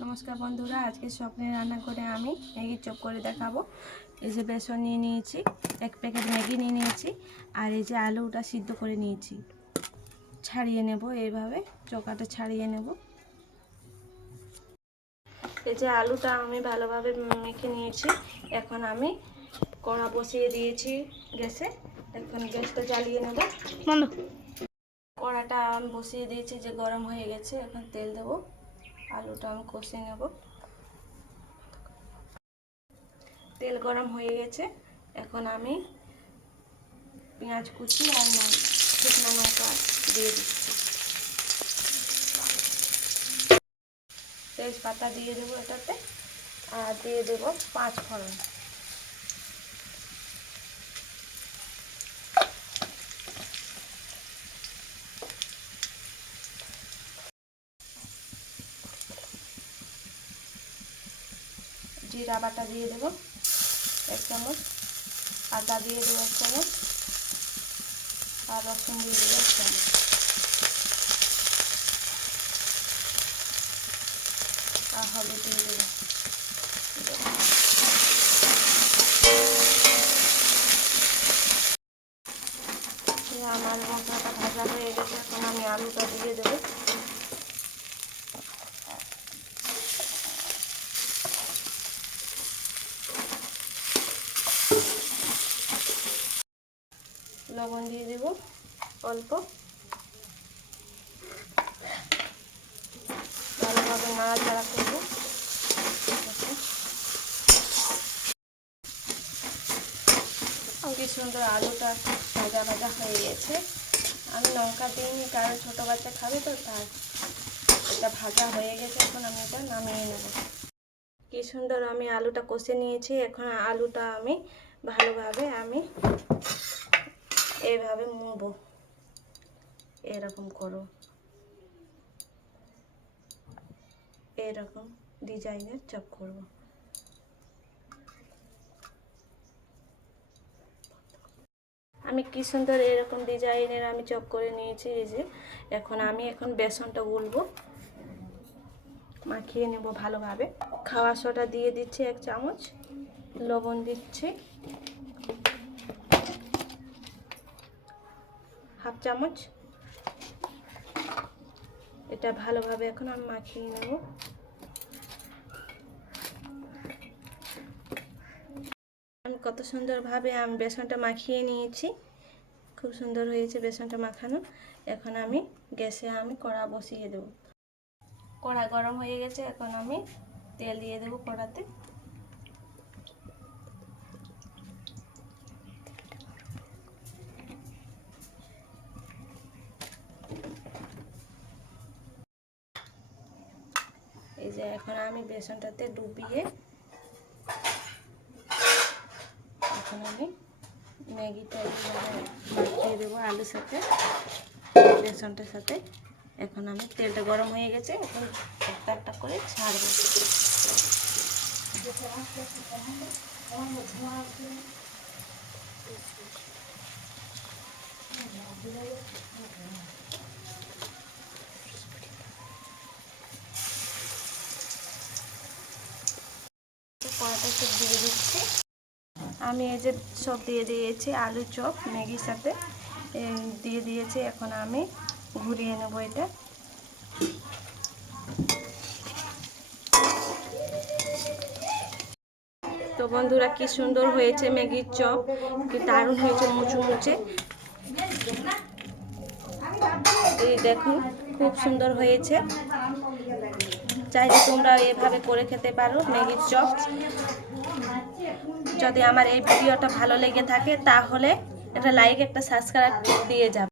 নমস্কার বন্ধুরা, আজকে স্বপ্নে রান্না করে আমি ম্যাগি চপ করে দেখাবো। এই যে বেসন নিয়ে নিয়েছি, এক প্যাকেট ম্যাগি নিয়ে নিয়েছি, আর এই যে আলুটা সিদ্ধ করে নিয়েছি। ছাড়িয়ে নেব, এইভাবে চোকাটা ছাড়িয়ে নেব। এই যে আলুটা আমি ভালোভাবে মেখে নিয়েছি। এখন আমি কড়া বসিয়ে দিয়েছি গ্যাসে। এখন গ্যাসটা জ্বালিয়ে নেব। কড়াটা আমি বসিয়ে দিয়েছি, যে গরম হয়ে গেছে। এখন তেল দেবো, আলুটা আমি কষিয়ে নেব। তেল গরম হয়ে গেছে। এখন আমি পেঁয়াজ কুচি আর শুকনো লঙ্কা দিয়ে দিচ্ছি। তেজপাতা দিয়ে দেবো এটাতে, আর দিয়ে দেবো 5 ফোড়ন। জিরা বাটা দিয়ে দেবো 1 চামচ, আদা দিয়ে দেবো 1 চামচ, আর রসুন দিয়ে দেবো 1 চামচ, আর হলুদ দিয়ে দেবো। আমার মশলাটা ভাজা হয়ে গেছে। এখন আমি আলুটা দিয়ে দেবো। লবণ দিয়ে দেবো অল্প, ভালোভাবে নাড়াচাড়া করবো। কি সুন্দর আলুটা ভাজা ভাজা হয়ে গেছে। আমি লঙ্কা দিইনি, কারণ ছোটো বাচ্চা খাবে তো, তার এটা ভাজা হয়ে গেছে। এখন আমি এটা নামিয়ে নেব। কি সুন্দর আমি আলুটা কষে নিয়েছি। এখন আলুটা আমি ভালোভাবে এইভাবে মুড়বো, এরকম করো, এরকম ডিজাইনের চপ করব। আমি কি সুন্দর এরকম ডিজাইনের আমি চপ করে নিয়েছি। এই যে এখন বেসনটা গুলবো, মাখিয়ে নেব ভালোভাবে। খাওয়া সোডা দিয়ে দিচ্ছি 1 চামচ, লবণ দিচ্ছি 1/2 চামচ। এটা ভালোভাবে এখন আমি মাখিয়ে নেব। আমি কত সুন্দরভাবে আমি বেসনটা মাখিয়ে নিয়েছি। খুব সুন্দর হয়েছে বেসনটা মাখানো। এখন আমি গ্যাসে কড়া বসিয়ে দেব। কড়া গরম হয়ে গেছে। এখন আমি তেল দিয়ে দেব কড়াতে। এই যে এখন আমি বেসনটাতে ডুবিয়ে এখন আমি ম্যাগিটা মাখিয়ে দেবো আলুর সাথে, বেসনটার সাথে। এখন আমি তেলটা গরম হয়ে গেছে। এখন একটা একটা করে ছাড়বো। কড়াটা সব দিয়ে দিচ্ছি। আমি এই যে সব দিয়ে দিয়েছি, আলু চপ ম্যাগির সাথে দিয়ে দিয়েছি। এখন আমি ঘুরিয়ে নেব এটা। তো বন্ধুরা, কি সুন্দর হয়েছে ম্যাগির চপ, কি দারুণ হয়েছে, মুচমুচে। এই দেখুন, খুব সুন্দর হয়েছে। চাইলে তোমরা এভাবে করে খেতে পারো ম্যাগির চপ। যদি আমার এই ভিডিওটা ভালো লেগে থাকে, তাহলে একটা লাইক, একটা সাবস্ক্রাইব দিয়ে যাবে।